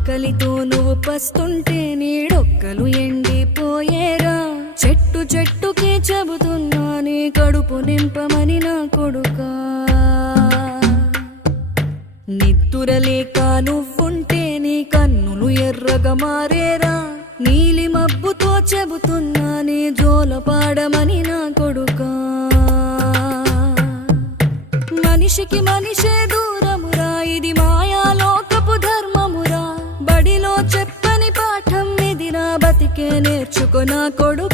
ఆకలితో నువ్వు పస్తుంటే నీడొక్కలు ఎండిపోయేరా. చెట్టు చెట్టుకే చెబుతున్నా నీ కడుపు నింపమని నా కొడుకా. నిద్దురలేక నువ్వుంటే నీ కన్నులు ఎర్రగా మారేరా. నీలి మబ్బుతో చెబుతున్నా నీ జోలపాడమని నా కొడుకా. మనిషికి మనిషే దూరమురా, ఇది మాయాలోకపు ధర్మమురా. బడిలో చెప్పని పాఠం ఇదిరా, బతికే నేర్చుకో నా కొడుకా.